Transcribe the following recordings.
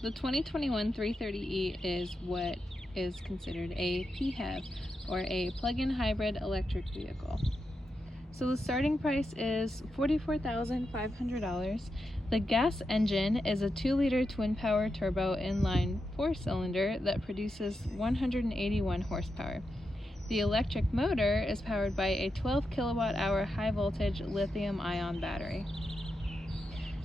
The 2021 330e is what is considered a PHEV, or a plug-in hybrid electric vehicle. So the starting price is $44,500. The gas engine is a 2-liter twin-power turbo inline 4-cylinder that produces 181 horsepower. The electric motor is powered by a 12 kilowatt-hour high-voltage lithium-ion battery.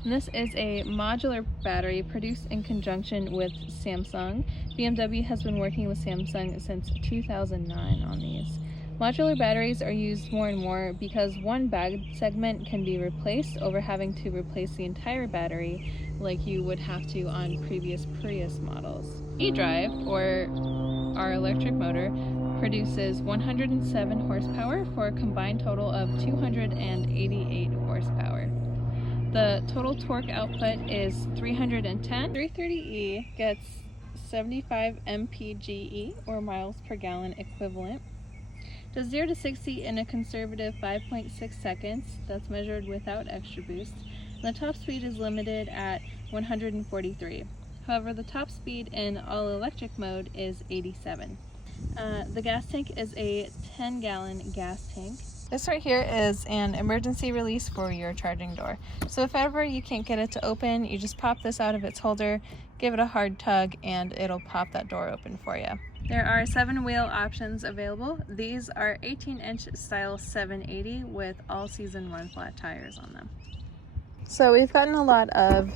And this is a modular battery produced in conjunction with Samsung. BMW has been working with Samsung since 2009 on these. Modular batteries are used more and more because one bag segment can be replaced over having to replace the entire battery like you would have to on previous Prius models. E-Drive, or our electric motor, produces 107 horsepower for a combined total of 288 horsepower. The total torque output is 310. 330e gets 75 mpge, or miles per gallon equivalent. Does 0 to 60 in a conservative 5.6 seconds. That's measured without extra boost. And the top speed is limited at 143. However, the top speed in all-electric mode is 87. The gas tank is a 10-gallon gas tank. This right here is an emergency release for your charging door. So if ever you can't get it to open, you just pop this out of its holder, give it a hard tug, and it'll pop that door open for you. There are 7 wheel options available. These are 18-inch style 780 with all-season run-flat tires on them. So we've gotten a lot of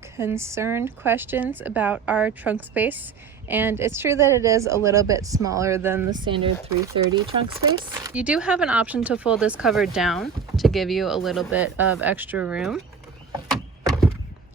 concerned questions about our trunk space, and it's true that it is a little bit smaller than the standard 330 trunk space. You do have an option to fold this cover down to give you a little bit of extra room,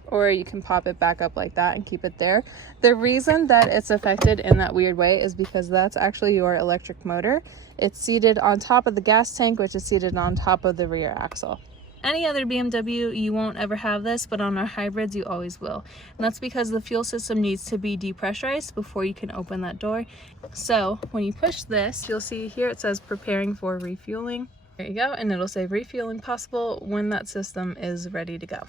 or you can pop it back up like that and keep it there. The reason that it's affected in that weird way is because that's actually your electric motor. It's seated on top of the gas tank, which is seated on top of the rear axle. Any other BMW, you won't ever have this, but on our hybrids, you always will. And that's because the fuel system needs to be depressurized before you can open that door. So when you push this, you'll see here it says preparing for refueling. There you go, and it'll say refueling possible when that system is ready to go.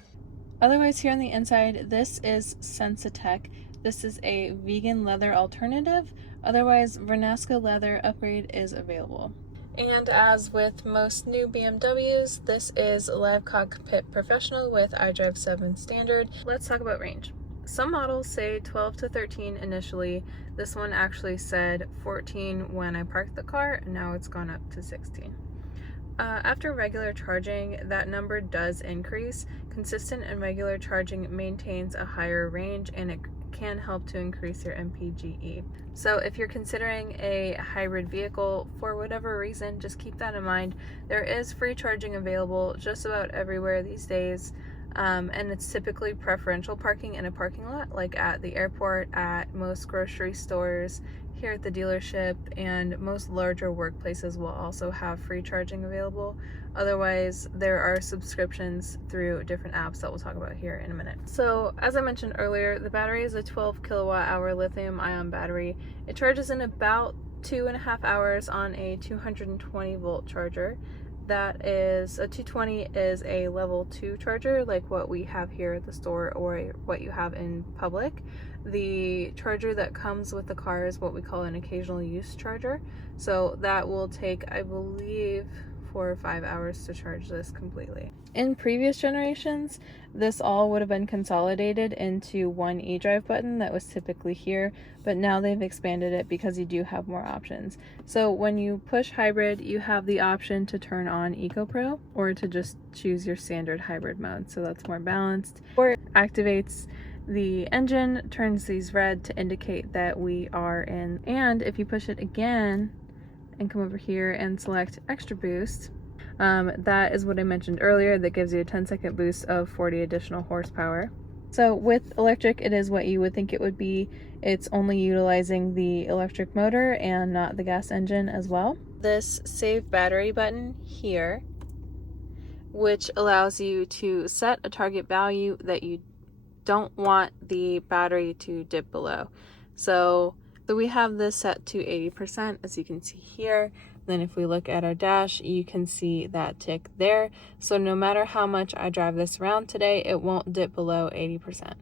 Otherwise, here on the inside, this is Sensitech. This is a vegan leather alternative. Otherwise, Vernasca leather upgrade is available. And as with most new BMWs, this is Live Cockpit Professional with iDrive 7 standard. Let's talk about range. Some models say 12 to 13 initially. This one actually said 14 when I parked the car, and now it's gone up to 16. After regular charging, that number does increase. Consistent and regular charging maintains a higher range, and it can help to increase your MPGE. So if you're considering a hybrid vehicle for whatever reason, just keep that in mind. There is free charging available just about everywhere these days, and it's typically preferential parking in a parking lot, like at the airport, at most grocery stores, here at the dealership, and most larger workplaces will also have free charging available. Otherwise, there are subscriptions through different apps that we'll talk about here in a minute. So as I mentioned earlier, the battery is a 12 kilowatt hour lithium ion battery. It charges in about 2.5 hours on a 220 volt charger. That is, a 220 is a level 2 charger, like what we have here at the store or what you have in public. The charger that comes with the car is what we call an occasional use charger. So that will take, I believe, 4 or 5 hours to charge this completely. In previous generations, this all would have been consolidated into one eDrive button that was typically here, but now they've expanded it because you do have more options. So when you push hybrid, you have the option to turn on EcoPro or to just choose your standard hybrid mode, so that's more balanced. Or it activates the engine, turns these red to indicate that we are in, and if you push it again and come over here and select extra boost, that is what I mentioned earlier, that gives you a 10-second boost of 40 additional horsepower. So with electric, it is what you would think it would be. It's only utilizing the electric motor and not the gas engine as well. This save battery button here, which allows you to set a target value that you don't want the battery to dip below. So we have this set to 80%, as you can see here. Then if we look at our dash, you can see that tick there. So no matter how much I drive this around today, it won't dip below 80%.